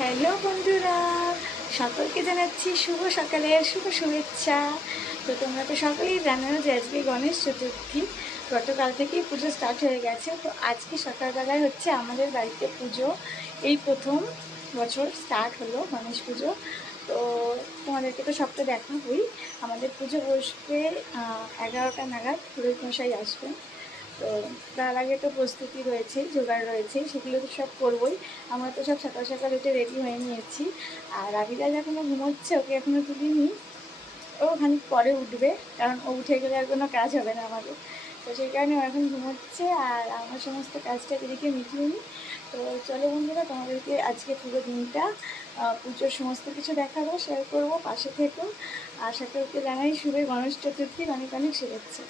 Hello বন্ধুরা, সকলকে জানাচ্ছি শুভ সকালের শুভ শুভেচ্ছা। তো তোমরা তো সকলেই জানো যে আজকে গণেশ চতুর্থী। গতকাল থেকেই পুজো স্টার্ট হয়ে গেছে। তো আজকে সকালবেলায় হচ্ছে আমাদের বাড়িতে পুজো, এই প্রথম বছর স্টার্ট হলো গণেশ পুজো। তো তোমাদেরকে তো সবটা দেখাবই। আমাদের পুজো বসবে 11টা নাগাদ, পুরোহিত মশাই আসবেন। তো তার আগে তো প্রস্তুতি রয়েছে, জোগাড় রয়েছে, সেগুলো তো সব করবোই। আমরা তো সব সকাল সকাল উঠে রেডি হয়ে নিয়েছি। আর রাবিরাজ এখনও ঘুমোচ্ছে, ওকে এখনও তুলিনি। ও খানিক পরে উঠবে, কারণ ও উঠে গেলে আর কোনো কাজ হবে না আমাদের। তো সেই কারণে ও এখন ঘুমোচ্ছে, আর আমার সমস্ত কাজটা এদিকে মিটিয়ে নিই। তো চলো বন্ধুরা, তোমাদেরকে আজকে পুরো দিনটা পুজোর সমস্ত কিছু দেখাবো, শেয়ার করবো, পাশে থেকো। আর সকলকে জানাই শুভ গণেশ চতুর্থীর অনেক অনেক শুভেচ্ছা।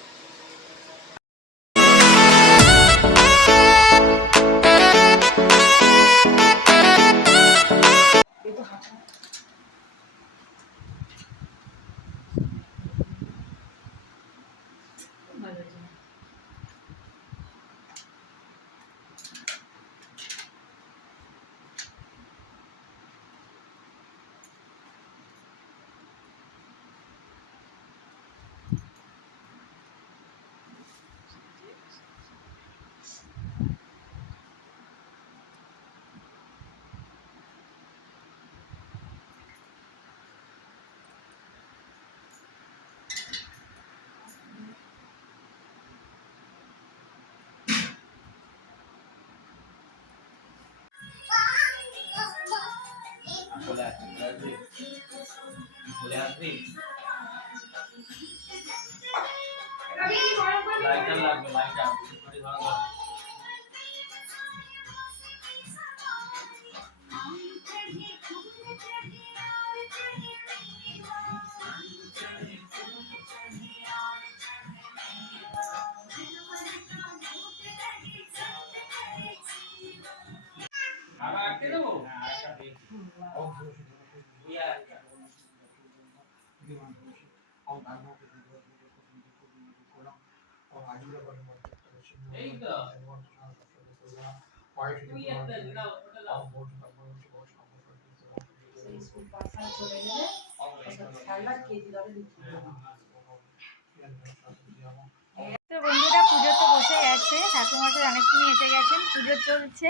তো বন্ধুরা, পুজো তো বসে গেছে, ঠাকুরমশাই অনেকক্ষণ এসে গেছেন, পুজো চলছে।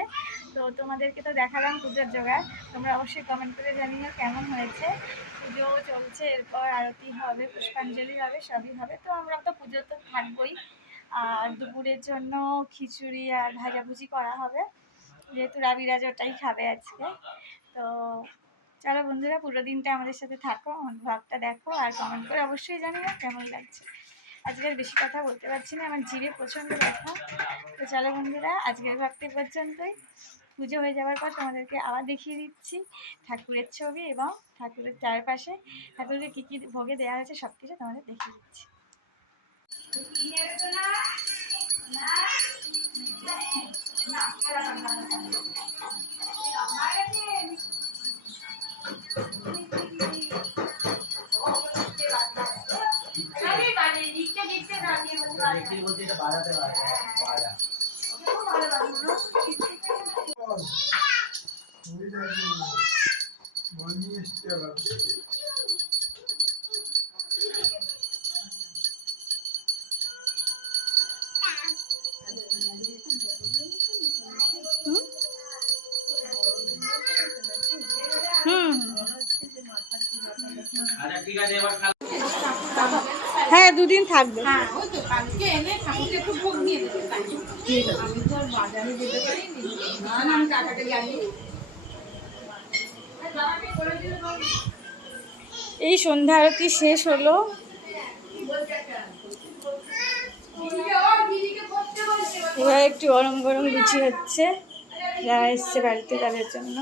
তো তোমাদেরকে তো দেখালাম পুজোর জোগাড়। তোমরা অবশ্যই কমেন্ট করে জানিও কেমন হয়েছে। পুজো চলছে, এরপর আরতি হবে, পুষ্পাঞ্জলি হবে, সবই হবে। তো আমরা তো পুজো তো থাকবোই। আর দুপুরের জন্য খিচুড়ি আর ভাজাভুজি করা হবে, যেহেতু রাবিরাজ ওটাই খাবে আজকে। তো চলো বন্ধুরা, পুরো দিনটা আমাদের সাথে থাকো, আমার ব্লগটা দেখো, আর কমেন্ট করে অবশ্যই জানিও কেমন লাগছে। আজকের বেশি কথা বলতে পারছি না, আমার জিভে প্রচণ্ড ব্যথা। তো চলো বন্ধুরা, আজকের ব্লগটি পর্যন্তই। পুজো হয়ে যাওয়ার পর তোমাদেরকে আবার দেখিয়ে দিচ্ছি ঠাকুরের ছবি এবং ঠাকুরের চারপাশে ঠাকুরকে কী কী ভোগে দেওয়া হয়েছে সব কিছু তোমাদের দেখিয়ে দিচ্ছি। হ্যাঁ, দুদিন থাকবে। এই সন্ধ্যা আরতি শেষ হলো। এবার একটু গরম গরম লুচি হচ্ছে, যারা এসছে বাড়িতে তাদের জন্য।